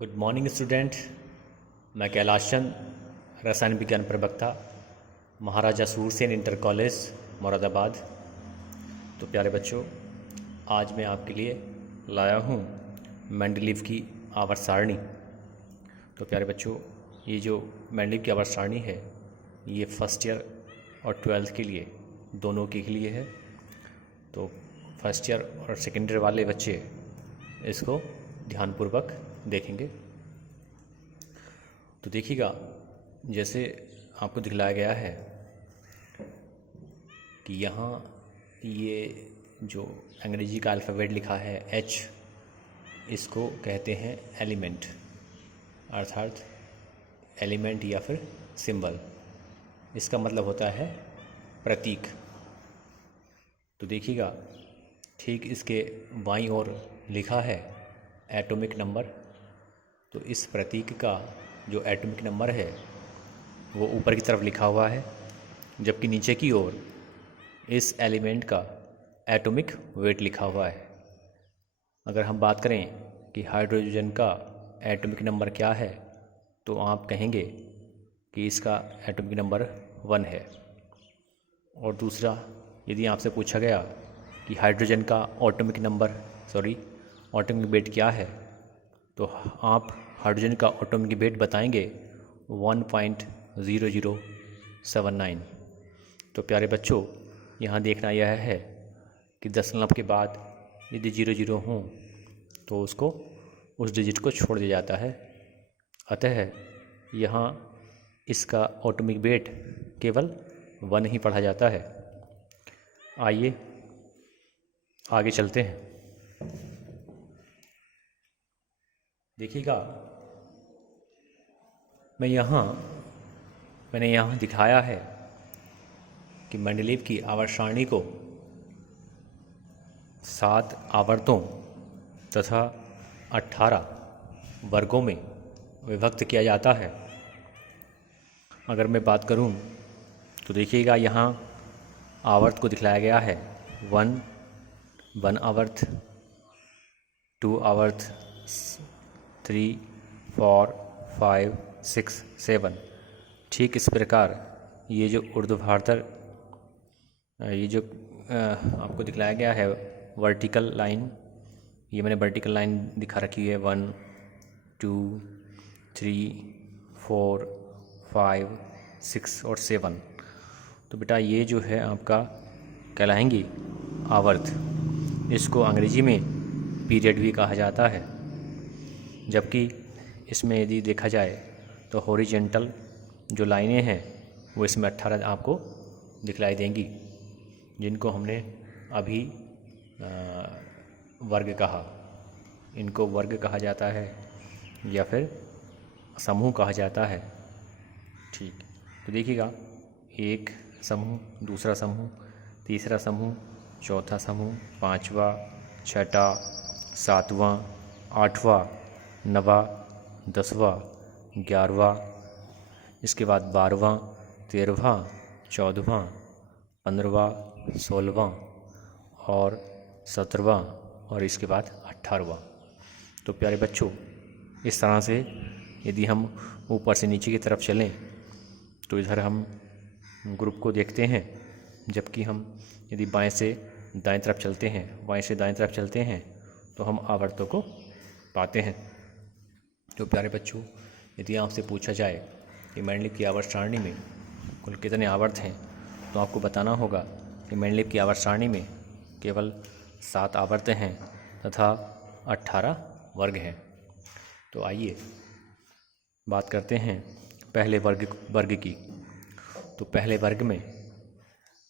Good morning student. मैं कैलाश चंद, रसायन विज्ञान प्रवक्ता, महाराजा सूरसेन इंटर कॉलेज मुरादाबाद। तो प्यारे बच्चों, आज मैं आपके लिए लाया हूँ मेंडलीव की आवर्त सारणी। तो प्यारे बच्चों, ये जो मेंडलीव की आवर्त सारणी है ये फर्स्ट ईयर और 12th के लिए दोनों के लिए है। तो फर्स्ट ईयर और सेकेंड ईयर वाले बच्चे इसको ध्यानपूर्वक देखेंगे। तो देखिएगा, जैसे आपको दिखलाया गया है कि यहाँ ये जो अंग्रेजी का अल्फ़ाबेट लिखा है H, इसको कहते हैं एलिमेंट, अर्थात एलिमेंट या फिर सिंबल। इसका मतलब होता है प्रतीक। तो देखिएगा, ठीक इसके बाईं ओर लिखा है एटॉमिक नंबर। तो इस प्रतीक का जो एटॉमिक नंबर है वो ऊपर की तरफ लिखा हुआ है, जबकि नीचे की ओर इस एलिमेंट का एटॉमिक वेट लिखा हुआ है। अगर हम बात करें कि हाइड्रोजन का एटॉमिक नंबर क्या है, तो आप कहेंगे कि इसका एटॉमिक नंबर 1 है। और दूसरा, यदि आपसे पूछा गया कि हाइड्रोजन का एटॉमिक वेट क्या है, तो आप हाइड्रोजन का एटॉमिक वेट बताएंगे 1.0079। तो प्यारे बच्चों, यहाँ देखना यह है कि दशमलव के बाद यदि 00 हों तो उसको उस डिजिट को छोड़ दिया जाता है। अतः यहाँ इसका एटॉमिक वेट केवल 1 ही पढ़ा जाता है। आइए आगे चलते हैं। देखिएगा, मैंने यहाँ दिखाया है कि मेंडलीव की आवर्त सारणी को 7 आवर्तों तथा 18 वर्गों में विभक्त किया जाता है। अगर मैं बात करूं तो देखिएगा, यहाँ आवर्त को दिखलाया गया है 1 आवर्त, 2 आवर्त, 3, 4, 5, 6, 7। ठीक इस प्रकार ये जो ऊर्ध्वाधर ये जो आपको दिखलाया गया है वर्टिकल लाइन, ये मैंने वर्टिकल लाइन दिखा रखी है 1, 2, 3, 4, 5, 6 और 7। तो बेटा, ये जो है आपका कहलाएंगी आवर्त। इसको अंग्रेजी में पीरियड भी कहा जाता है। जबकि इसमें यदि देखा जाए तो हॉरिजेंटल जो लाइनें हैं वो इसमें 18 आपको दिखलाई देंगी, जिनको हमने अभी वर्ग कहा। इनको वर्ग कहा जाता है या फिर समूह कहा जाता है। ठीक, तो देखिएगा, एक समूह, दूसरा समूह, तीसरा समूह, चौथा समूह, 5वां, 6वां, 7वां, 8वां, 9वां, 10वां, 11वां, इसके बाद 12वां, 13वां, 14वां, 15वां, 16वां और 17वां और इसके बाद 18वां। तो प्यारे बच्चों, इस तरह से यदि हम ऊपर से नीचे की तरफ चलें तो इधर हम ग्रुप को देखते हैं, जबकि हम यदि बाएं से दाएं तरफ चलते हैं तो हम आवर्तों को पाते हैं। तो प्यारे बच्चों, यदि आपसे पूछा जाए कि मेंडलीव की आवर्त सारणी में कुल कितने आवर्त हैं, तो आपको बताना होगा कि मेंडलीव की आवर्त सारणी में केवल 7 आवर्त हैं तथा 18 वर्ग हैं। तो आइए बात करते हैं पहले वर्ग की। तो पहले वर्ग में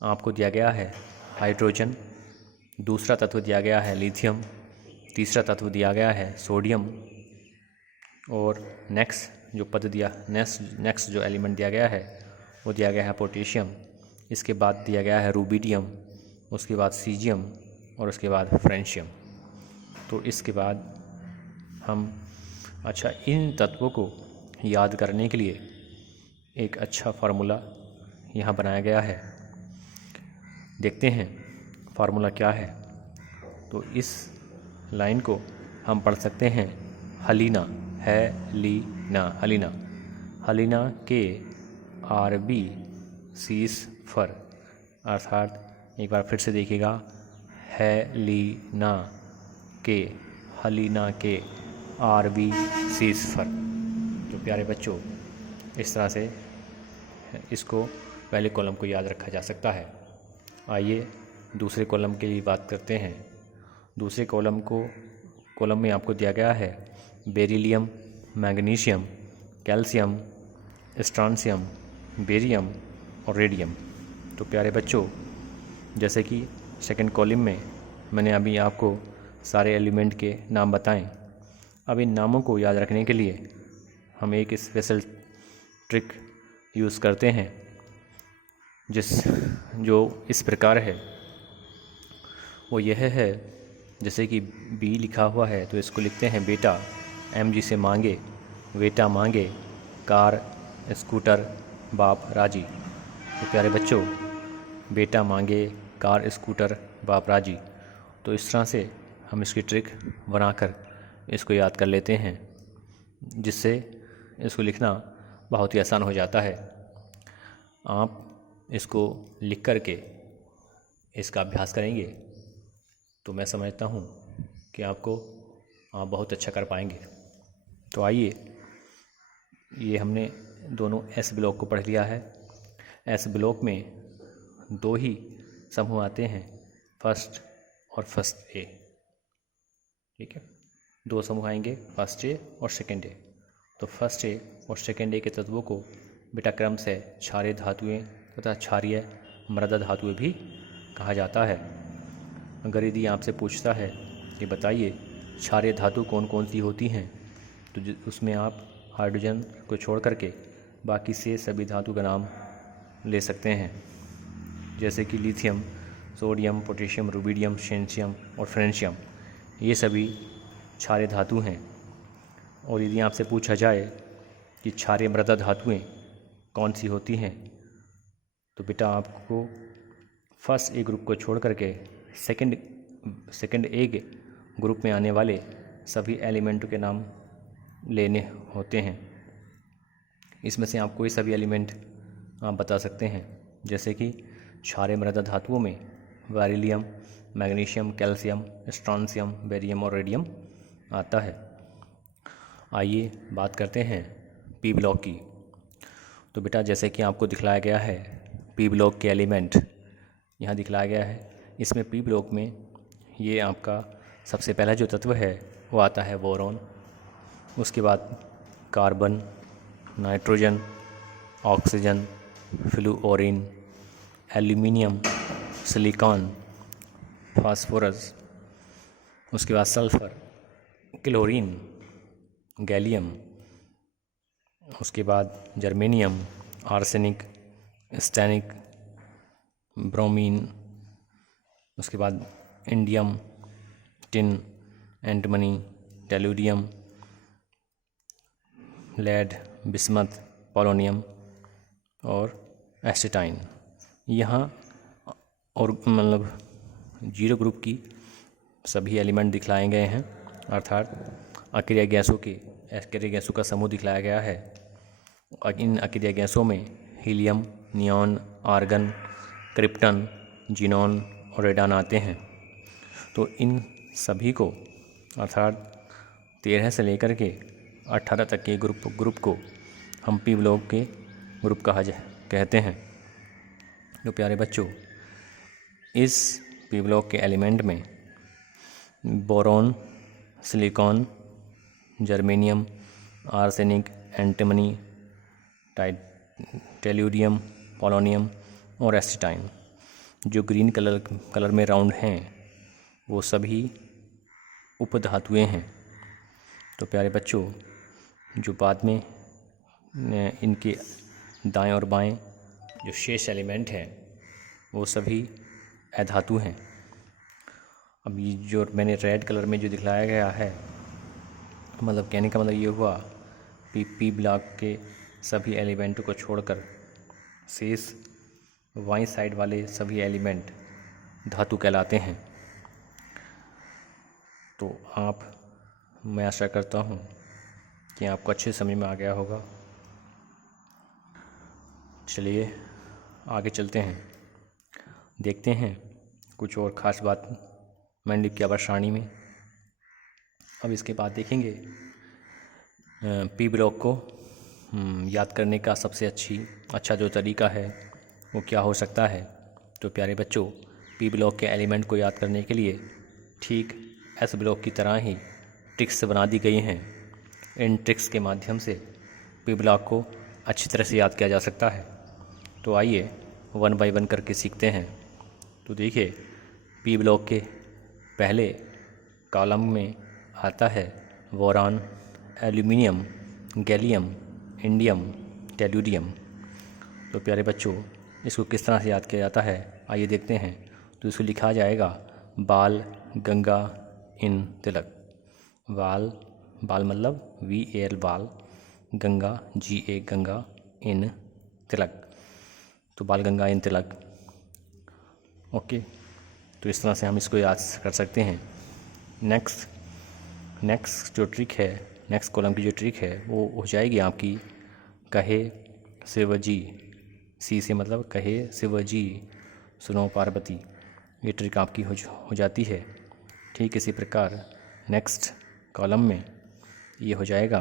आपको दिया गया है हाइड्रोजन, दूसरा तत्व दिया गया है लिथियम, तीसरा तत्व दिया गया है सोडियम, और नेक्स्ट जो एलिमेंट दिया गया है वो दिया गया है पोटेशियम। इसके बाद दिया गया है रूबिडियम, उसके बाद सीजियम और उसके बाद फ्रेंशियम। तो इसके बाद इन तत्वों को याद करने के लिए एक अच्छा फार्मूला यहाँ बनाया गया है। देखते हैं फार्मूला क्या है। तो इस लाइन को हम पढ़ सकते हैं हलीना, हलीना हलीना के आरबी सीस फर, अर्थात एक बार फिर से देखिएगा, हलीना के आरबी सीस फर। तो प्यारे बच्चों, इस तरह से इसको पहले कॉलम को याद रखा जा सकता है। आइए दूसरे कॉलम के लिए बात करते हैं। दूसरे कॉलम में आपको दिया गया है beryllium, magnesium, calcium, strontium, barium और रेडियम। तो प्यारे बच्चों, जैसे कि सेकंड कॉलम में मैंने अभी आपको सारे एलिमेंट के नाम बताएं। अब इन नामों को याद रखने के लिए हम एक स्पेशल ट्रिक यूज़ करते हैं, जो इस प्रकार है। वो यह है, जैसे कि बी लिखा हुआ है तो इसको लिखते हैं बेटा, एम जी से मांगे, बेटा मांगे, कार स्कूटर बाप राजी। तो प्यारे बच्चों, बेटा मांगे, कार स्कूटर बाप राजी। तो इस तरह से हम इसकी ट्रिक बनाकर इसको याद कर लेते हैं, जिससे इसको लिखना बहुत ही आसान हो जाता है। आप इसको लिख कर के इसका अभ्यास करेंगे तो मैं समझता हूँ कि आप बहुत अच्छा कर पाएंगे। तो आइए, ये हमने दोनों एस ब्लॉक को पढ़ लिया है। एस ब्लॉक में दो ही समूह आते हैं, फर्स्ट और फर्स्ट ए। ठीक है, दो समूह आएंगे, फर्स्ट ए और सेकेंड ए। तो फर्स्ट ए और सेकेंड ए के तत्वों को बेटा क्रम से क्षारीय धातुएं तथा क्षारीय मृदा धातुएं भी कहा जाता है। अगर यदि आपसे पूछता है कि बताइए क्षारीय धातु कौन कौन सी होती हैं, तो उसमें आप हाइड्रोजन को छोड़ करके बाकी से सभी धातु का नाम ले सकते हैं, जैसे कि लिथियम, सोडियम, पोटेशियम, रुबिडियम, सेंशियम और फ्रेंशियम। ये सभी क्षारीय धातु हैं। और यदि आपसे पूछा जाए कि क्षारीय मृदा धातुएं कौन सी होती हैं, तो बेटा आपको फर्स्ट ए ग्रुप को छोड़ करके सेकंड ए ग्रुप में आने वाले सभी एलिमेंटों के नाम लेने होते हैं। इसमें से आप कोई सभी एलिमेंट आप बता सकते हैं, जैसे कि क्षारीय मृदा धातुओं में beryllium, magnesium, calcium, strontium, barium और रेडियम आता है। आइए बात करते हैं पी ब्लॉक की। तो बेटा जैसे कि आपको दिखलाया गया है पी ब्लॉक के एलिमेंट यहाँ दिखलाया गया है। इसमें पी ब्लॉक में ये आपका सबसे पहला जो तत्व है वो आता है बोरॉन, उसके बाद carbon, nitrogen, oxygen, fluorine, aluminium, silicon, phosphorus, उसके बाद सल्फर, क्लोरीन, गैलियम, उसके बाद जर्मेनियम, आर्सेनिक, स्टैनिक, ब्रोमीन, उसके बाद indium, tin, antimony, tellurium, lead, bismuth, polonium और एसिटाइन। यहाँ और मतलब जीरो ग्रुप की सभी एलिमेंट दिखलाए गए हैं, अर्थात अक्रिय गैसों का समूह दिखलाया गया है। इन अक्रिय गैसों में helium, neon, argon, krypton, xenon और रेडान आते हैं। तो इन सभी को अर्थात 13 से लेकर के 18 तक के ग्रुप को हम पी ब्लॉक के ग्रुप कहते हैं। तो प्यारे बच्चों, इस पी ब्लॉक के एलिमेंट में boron, silicon, germanium, arsenic, antimony, tellurium, polonium और एसिटाइन, जो ग्रीन कलर में राउंड हैं, वो सभी उपधातुएं हैं। तो प्यारे बच्चों, जो बाद में इनके दाएं और बाएं जो शेष एलिमेंट हैं वो सभी अधातु हैं। अब ये जो मैंने रेड कलर में जो दिखलाया गया है, मतलब कहने का मतलब ये हुआ पी ब्लॉक के सभी एलिमेंटों को छोड़कर शेष बाईं साइड वाले सभी एलिमेंट धातु कहलाते हैं। तो मैं आशा करता हूँ कि आपको अच्छे समझ में आ गया होगा। चलिए आगे चलते हैं, देखते हैं कुछ और ख़ास बात मांडुक्य आवर्त सारणी में। अब इसके बाद देखेंगे पी ब्लॉक को याद करने का सबसे अच्छा जो तरीका है वो क्या हो सकता है। तो प्यारे बच्चों, पी ब्लॉक के एलिमेंट को याद करने के लिए ठीक एस ब्लॉक की तरह ही ट्रिक्स बना दी गई हैं। इन ट्रिक्स के माध्यम से पी ब्लॉक को अच्छी तरह से याद किया जा सकता है। तो आइए 1 बाय 1 करके सीखते हैं। तो देखिए, पी ब्लॉक के पहले कॉलम में आता है boron, aluminium, gallium, indium, tellurium. तो प्यारे बच्चों, इसको किस तरह से याद किया जाता है आइए देखते हैं। तो इसको लिखा जाएगा बाल गंगा इन तिलक। बाल मतलब VAL बाल, गंगा GA गंगा, इन तिलक, तो बाल गंगा इन तिलक। ओके, तो इस तरह से हम इसको याद कर सकते हैं। नेक्स्ट जो ट्रिक है, नेक्स्ट कॉलम की जो ट्रिक है वो हो जाएगी आपकी कहे शिवजी। सी से मतलब कहे शिवजी सुनो पार्वती। ये ट्रिक आपकी हो जाती है। ठीक इसी प्रकार नेक्स्ट कॉलम में ये हो जाएगा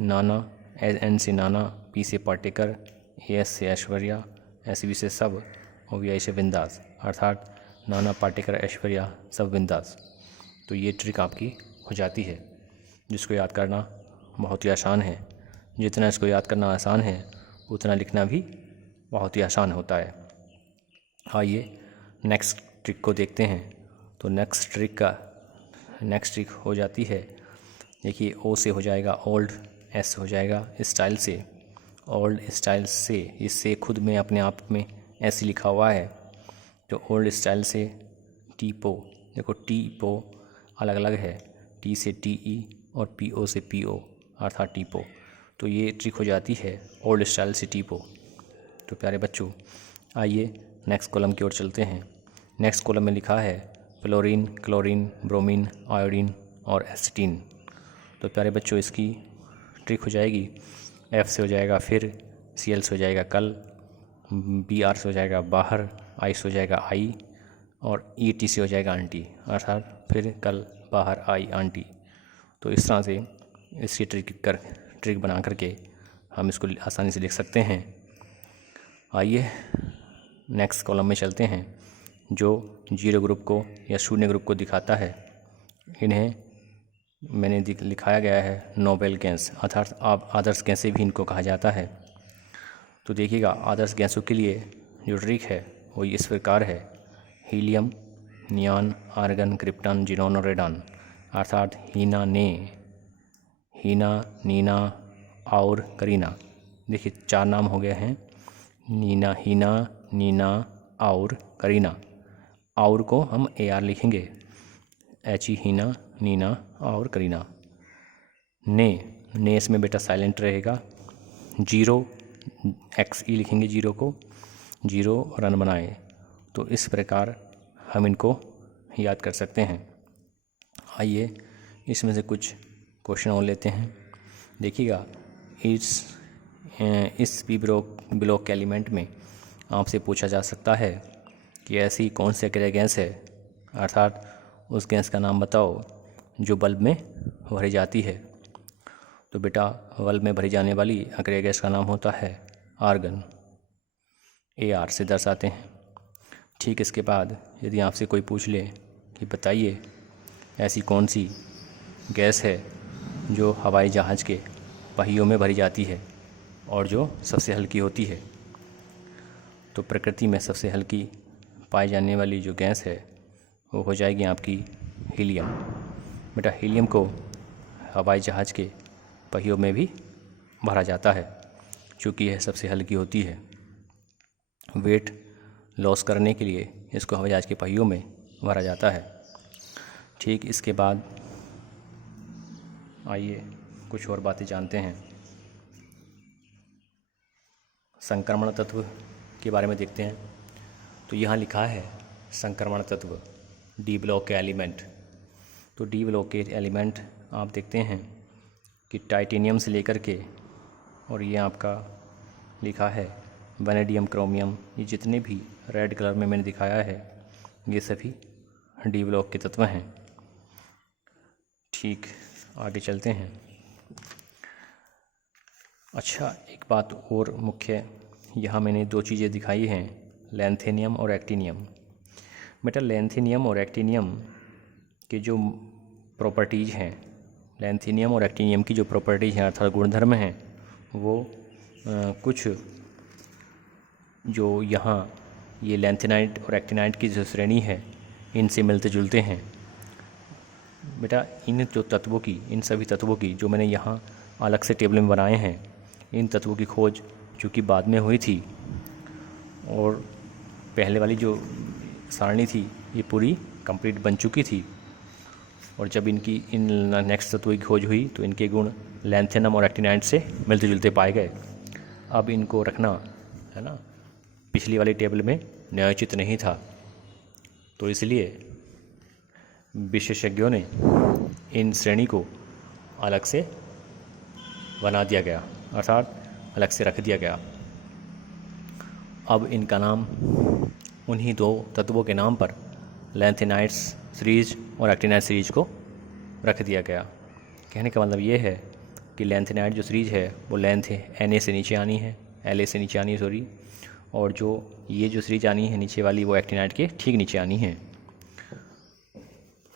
नाना, N से नाना, P से पाटेकर, AS से ऐश्वर्या, SB से सब और VI से बिंदास, अर्थात नाना पाटेकर ऐश्वर्या सब बिंदास। तो ये ट्रिक आपकी हो जाती है, जिसको याद करना बहुत ही आसान है। जितना इसको याद करना आसान है उतना लिखना भी बहुत ही आसान होता है। आइए नेक्स्ट ट्रिक को देखते हैं। तो नेक्स्ट ट्रिक हो जाती है, देखिए O से हो जाएगा ओल्ड, S हो जाएगा स्टाइल से, ओल्ड स्टाइल से, इससे खुद में अपने आप में ऐसे लिखा हुआ है। तो ओल्ड स्टाइल से टीपो, देखो टीपो अलग अलग है, T से TE और PO से PO अर्थात टीपो। तो ये ट्रिक हो जाती है ओल्ड स्टाइल से टीपो। तो प्यारे बच्चों, आइए नेक्स्ट कॉलम की ओर चलते हैं। नेक्स्ट कॉलम में लिखा है फ्लोरीन, क्लोरीन, ब्रोमीन, आयोडीन और एसिटीन। तो प्यारे बच्चों, इसकी ट्रिक हो जाएगी F से हो जाएगा फिर, Cl से हो जाएगा कल, Br से हो जाएगा बाहर, I से हो जाएगा आई और ET से हो जाएगा आंटी, अर्थात फिर कल बाहर आई आंटी। तो इस तरह से इसकी ट्रिक बना करके हम इसको आसानी से लिख सकते हैं। आइए नेक्स्ट कॉलम में चलते हैं, जो 0 ग्रुप को या शून्य ग्रुप को दिखाता है। इन्हें मैंने लिखाया गया है नोबेल गैस, अर्थात आदर्श गैसें भी इनको कहा जाता है। तो देखिएगा, आदर्श गैसों के लिए जो ट्रिक है वो इस प्रकार है, helium, neon, argon, krypton, xenon और रेडॉन, अर्थात हीना, नीना और करीना। देखिए 4 नाम हो गए हैं, हीना, नीना और करीना। और को हम AR लिखेंगे, HE हीना, नीना और करीना। ने इसमें बेटा साइलेंट रहेगा। 0 XE लिखेंगे, 0 को 0 रन बनाए। तो इस प्रकार हम इनको याद कर सकते हैं। आइए इसमें से कुछ क्वेश्चन और लेते हैं। देखिएगा, इस पी ब्लॉक के एलिमेंट में आपसे पूछा जा सकता है कि ऐसी कौन सी अक्रिय गैस है, अर्थात उस गैस का नाम बताओ जो बल्ब में भरी जाती है। तो बेटा, बल्ब में भरी जाने वाली अक्रिय गैस का नाम होता है आर्गन, AR से दर्शाते हैं। ठीक इसके बाद यदि आपसे कोई पूछ ले कि बताइए ऐसी कौन सी गैस है जो हवाई जहाज़ के पहियों में भरी जाती है और जो सबसे हल्की होती है, तो प्रकृति में सबसे हल्की पाई जाने वाली जो गैस है वो हो जाएगी आपकी हीलियम। बेटा, हीलियम को हवाई जहाज़ के पहियों में भी भरा जाता है क्योंकि यह सबसे हल्की होती है। वेट लॉस करने के लिए इसको हवाई जहाज़ के पहियों में भरा जाता है। ठीक इसके बाद आइए कुछ और बातें जानते हैं। संक्रमण तत्व के बारे में देखते हैं। तो यहाँ लिखा है संक्रमण तत्व डी ब्लॉक के एलिमेंट। तो डी ब्लॉक के एलिमेंट आप देखते हैं कि टाइटेनियम से लेकर के, और ये आपका लिखा है वैनेडियम, क्रोमियम, ये जितने भी रेड कलर में मैंने दिखाया है ये सभी डी ब्लॉक के तत्व हैं। ठीक, आगे चलते हैं। अच्छा, एक बात और मुख्य, यहाँ मैंने दो चीज़ें दिखाई हैं, लैंथेनियम और एक्टिनियम। बेटा लैंथेनियम और एक्टिनियम के जो प्रॉपर्टीज़ हैं, लैंथेनियम और एक्टिनियम की जो प्रॉपर्टीज़ हैं अर्थात गुणधर्म हैं, वो कुछ जो यहाँ ये लैंथेनाइट और एक्टिनाइट की जो श्रेणी है इनसे मिलते जुलते हैं। बेटा इन जो तत्वों की, इन सभी तत्वों की जो मैंने यहाँ अलग से टेबल में बनाए हैं, इन तत्वों की खोज चूँकि बाद में हुई थी और पहले वाली जो सारणी थी ये पूरी कंप्लीट बन चुकी थी, और जब इनकी इन नेक्स्ट तत्वों की खोज हुई तो इनके गुण लैंथेनम और एक्टिनाइट से मिलते जुलते पाए गए। अब इनको रखना है ना पिछली वाली टेबल में न्यायोचित नहीं था, तो इसलिए विशेषज्ञों ने इन श्रेणी को अलग से बना दिया गया, अर्थात अलग से रख दिया गया। अब इनका नाम उन्हीं दो तत्वों के नाम पर लैंथेनाइट्स सीरीज और एक्टिनाइट सीरीज को रख दिया गया। कहने का मतलब ये है कि लैंथेनाइट जो सीरीज है वो लेंथ Na से नीचे आनी है, La से नीचे आनी है सॉरी, और जो ये जो सीरीज आनी है नीचे वाली वो एक्टिनाइट के ठीक नीचे आनी है।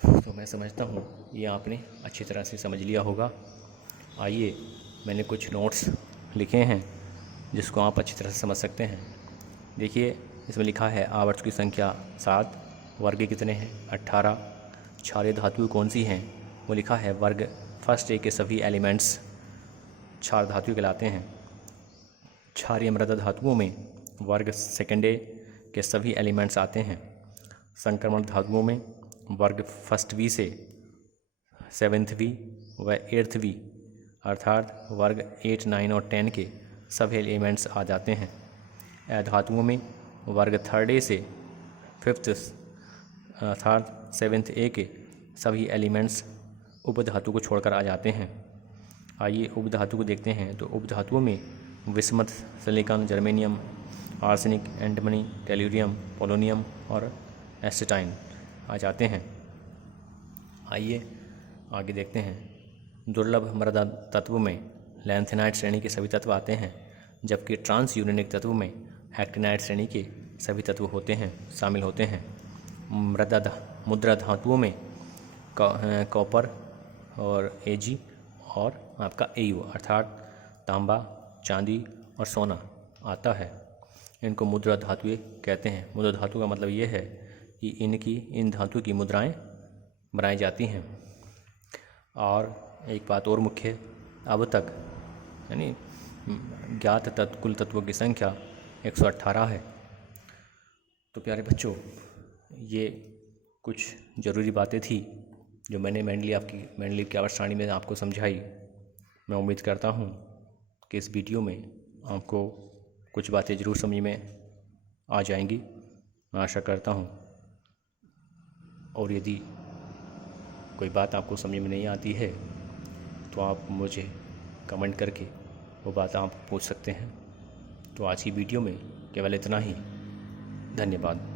तो मैं समझता हूँ ये आपने अच्छी तरह से समझ लिया होगा। आइए, मैंने कुछ नोट्स लिखे हैं जिसको आप अच्छी तरह से समझ सकते हैं। देखिए, इसमें लिखा है आवर्त की संख्या 7, वर्ग कितने हैं 18, क्षारीय धातु कौन सी हैं, वो लिखा है वर्ग फर्स्ट ए के सभी एलिमेंट्स क्षार धातु कहलाते हैं। क्षारीय मृदा धातुओं में वर्ग सेकेंड ए के सभी एलिमेंट्स आते हैं। संक्रमण धातुओं में वर्ग फर्स्ट वी से 7th वी व 8th वी अर्थात वर्ग 8, 9 और 10 के सभी एलिमेंट्स आ जाते हैं। अधातुओं में वर्ग 3rd ए से 5th अर्थात 7th ए के सभी एलिमेंट्स उपधातु को छोड़कर आ जाते हैं। आइए उपधातु को देखते हैं। तो उपधातुओं में bismuth, silicon, germanium, arsenic, antimony, tellurium, polonium और एस्टेटाइन आ जाते हैं। आइए आगे देखते हैं। दुर्लभ मृदा तत्व में लैंथेनाइट श्रेणी के सभी तत्व आते हैं, जबकि ट्रांस यूरेनिक तत्व में एक्टिनाइट श्रेणी के सभी तत्व होते हैं, शामिल होते हैं। मुद्रा धातुओं में कॉपर और Ag और आपका Au अर्थात तांबा, चांदी और सोना आता है। इनको मुद्रा धातुएं कहते हैं। मुद्रा धातु का मतलब ये है कि इन धातु की मुद्राएं बनाई जाती हैं। और एक बात और मुख्य, अब तक यानी ज्ञात कुल तत्वों की संख्या 118 है। तो प्यारे बच्चों, ये कुछ ज़रूरी बातें थी जो मैंने मेंडलीव की आवर्त सारणी में आपको समझाई। मैं उम्मीद करता हूँ कि इस वीडियो में आपको कुछ बातें ज़रूर समझ में आ जाएंगी, मैं आशा करता हूँ। और यदि कोई बात आपको समझ में नहीं आती है तो आप मुझे कमेंट करके वो बात आप पूछ सकते हैं। तो आज की वीडियो में केवल इतना ही। धन्यवाद।